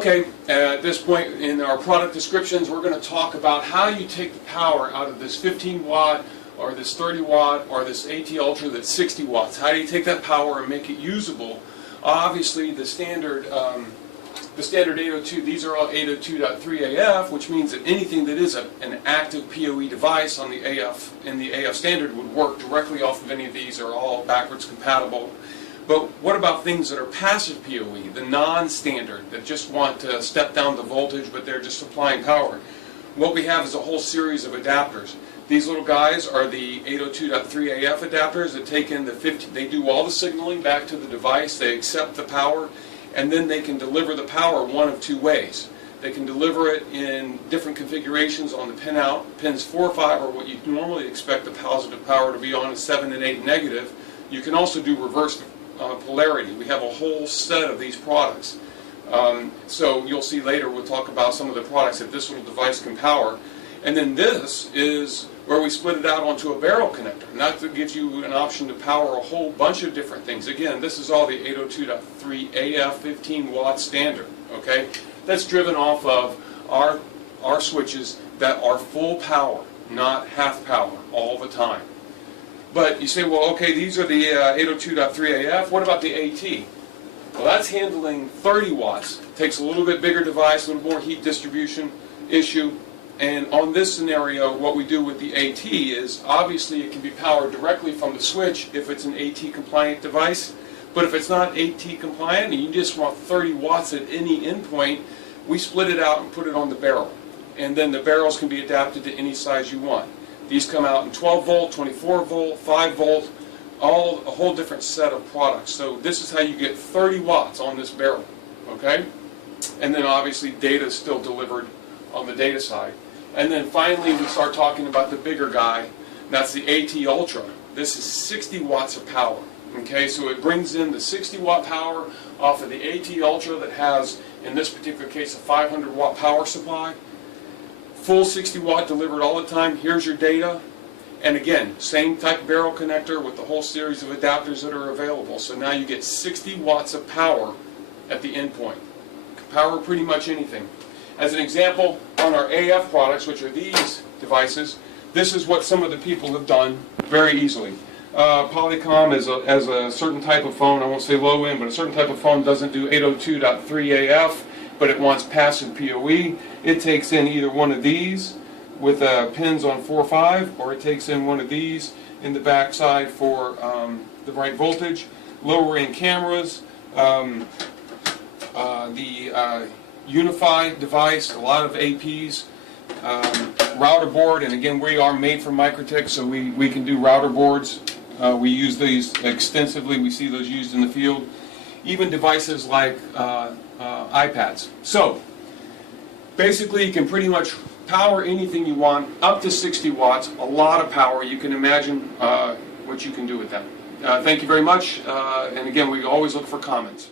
Okay, at this point in our product descriptions, we're going to talk about how you take the power out of this 15 watt or this 30 watt or this AT Ultra that's 60 watts. How do you take that power and make it usable? Obviously, the standard 802, these are all 802.3 AF, which means that anything that is an active POE device on the AF in the AF standard would work directly off of any of these. Are all backwards compatible. But what about things that are passive POE, the non-standard, that just want to step down the voltage but they're just supplying power? What we have is a whole series of adapters. These little guys are the 802.3 AF adapters that take in the 50, they do all the signaling back to the device, they accept the power, and then they can deliver the power one of two ways. They can deliver it in different configurations on the pinout. Pins 4 or 5 are what you normally expect the positive power to be on, 7 and 8 negative. You can also do reverse polarity. We have a whole set of these products. So you'll see later, we'll talk about some of the products that this little device can power. And then this is where we split it out onto a barrel connector. And that gives you an option to power a whole bunch of different things. Again, this is all the 802.3 AF 15 watt standard. Okay, that's driven off of our switches that are full power, not half power all the time. But you say, well, okay, these are the 802.3 AF. What about the AT? Well, that's handling 30 watts. Takes a little bit bigger device, a little more heat distribution issue. And on this scenario, what we do with the AT is, obviously it can be powered directly from the switch if it's an AT compliant device. But if it's not AT compliant and you just want 30 watts at any endpoint, we split it out and put it on the barrel. And then the barrels can be adapted to any size you want. These come out in 12 volt, 24 volt, 5 volt, all a whole different set of products. So this is how you get 30 watts on this barrel, okay? And then obviously data is still delivered on the data side. And then finally we start talking about the bigger guy, and that's the AT Ultra. This is 60 watts of power, okay? So it brings in the 60 watt power off of the AT Ultra that has, in this particular case, a 500 watt power supply. Full 60 watt delivered all the time. Here's your data. And again, same type barrel connector with the whole series of adapters that are available. So now you get 60 watts of power at the endpoint. Can power pretty much anything. As an example, on our AF products, which are these devices, this is what some of the people have done very easily. Polycom as a certain type of phone, I won't say low end, but a certain type of phone doesn't do 802.3 AF, but it wants passive POE. It takes in either one of these with pins on 4 or 5, or it takes in one of these in the back side for the right voltage. Lower end cameras, the unified device, a lot of APs, router board, and again we are made for Microtech, so we can do router boards. We use these extensively, we see those used in the field. Even devices like iPads. So basically you can pretty much power anything you want up to 60 watts, a lot of power. You can imagine what you can do with that. Thank you very much, and again we always look for comments.